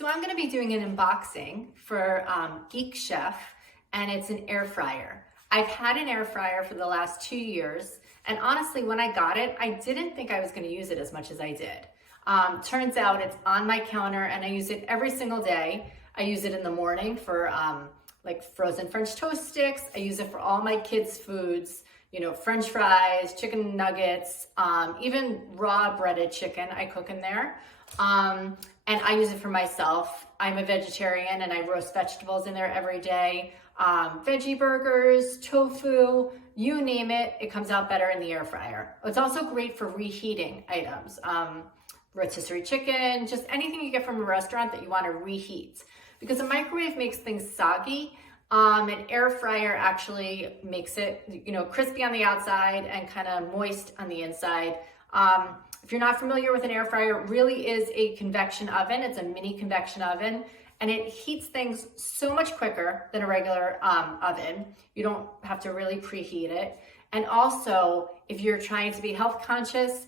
So I'm going to be doing an unboxing for Geek Chef, and it's an air fryer. I've had an air fryer for the last 2 years, and honestly, when I got it, I didn't think I was going to use it as much as I did. Turns out it's on my counter, and I use it every single day. I use it in the morning for like frozen French toast sticks. I use it for all my kids' foods, you know, French fries, chicken nuggets, even raw breaded chicken I cook in there. And I use it for myself. I'm a vegetarian and I roast vegetables in there every day. Veggie burgers, tofu, you name it, it comes out better in the air fryer. It's also great for reheating items. Rotisserie chicken, just anything you get from a restaurant that you want to reheat. Because a microwave makes things soggy, an air fryer actually makes it, you know, crispy on the outside and kind of moist on the inside. If you're not familiar with an air fryer, it really is a convection oven. It's a mini convection oven, and it heats things so much quicker than a regular oven. You don't have to really preheat it. And also, if you're trying to be health conscious,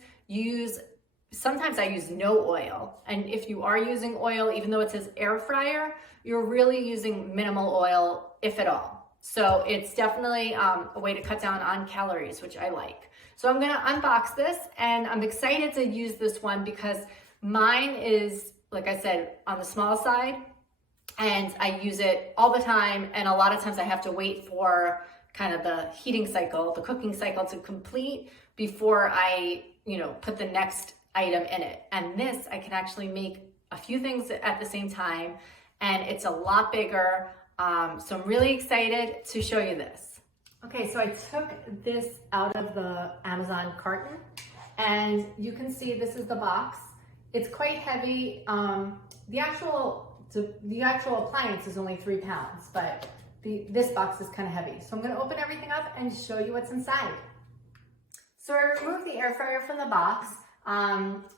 sometimes I use no oil. And if you are using oil, even though it says air fryer, you're really using minimal oil, if at all. So it's definitely a way to cut down on calories, which I like. So I'm gonna unbox this, and I'm excited to use this one because mine is, like I said, on the small side, and I use it all the time. And a lot of times I have to wait for kind of the heating cycle, the cooking cycle to complete before I, you know, put the next item in it. And this, I can actually make a few things at the same time, and it's a lot bigger. So I'm really excited to show you this. Okay, so I took this out of the Amazon carton, and you can see this is the box. It's quite heavy. The actual appliance is only 3 pounds, but this box is kind of heavy. So I'm gonna open everything up and show you what's inside. So I removed the air fryer from the box.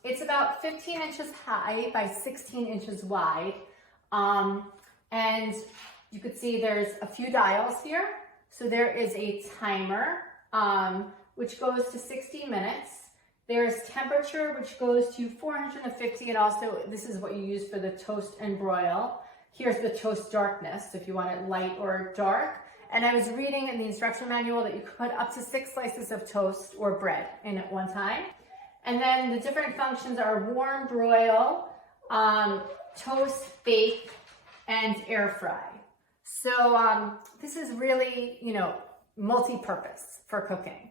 It's about 15 inches high by 16 inches wide. And you could see there's a few dials here. So there is a timer, which goes to 60 minutes. There's temperature, which goes to 450. And also, this is what you use for the toast and broil. Here's the toast darkness, if you want it light or dark. And I was reading in the instruction manual that you could put up to 6 slices of toast or bread in at one time. And then the different functions are warm, broil, toast, bake, and air fry. So this is really, you know, multi-purpose for cooking.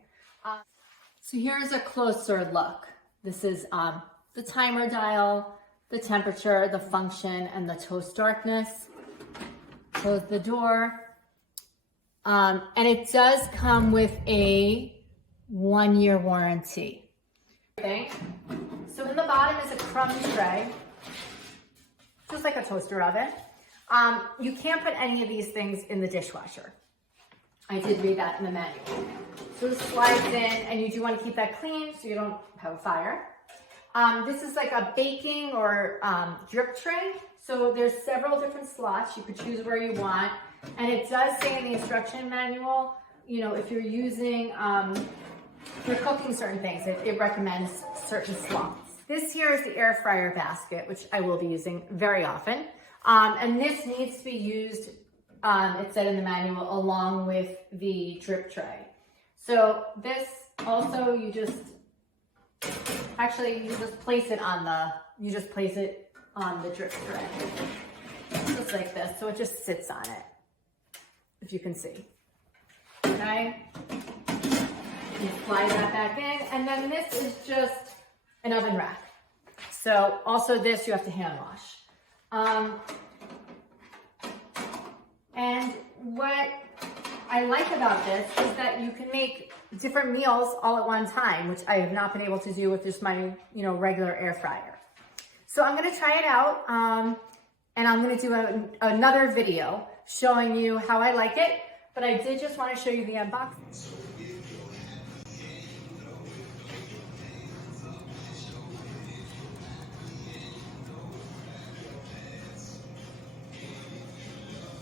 So here's a closer look. This is the timer dial, the temperature, the function, and the toast darkness. Close the door. And it does come with a 1-year warranty. So in the bottom is a crumb tray, just like a toaster oven. You can't put any of these things in the dishwasher. I did read that in the manual. So it slides in, and you do want to keep that clean so you don't have a fire. This is like a baking or drip tray. So there's several different slots. You could choose where you want. And it does say in the instruction manual, you know, if you're using, for cooking certain things, it recommends certain slots. This here is the Airfryer Basket, which I will be using very often. And this needs to be used, it said in the manual, along with the drip tray. So this also, you just place it on the drip tray, just like this. So it just sits on it, if you can see. Okay, you slide that back in, and then this is just an oven rack. So also this you have to hand wash. And what I like about this is that you can make different meals all at one time, which I have not been able to do with just my, you know, regular air fryer. So I'm gonna try it out, and I'm gonna do another video showing you how I like it, but I did just wanna show you the unboxing.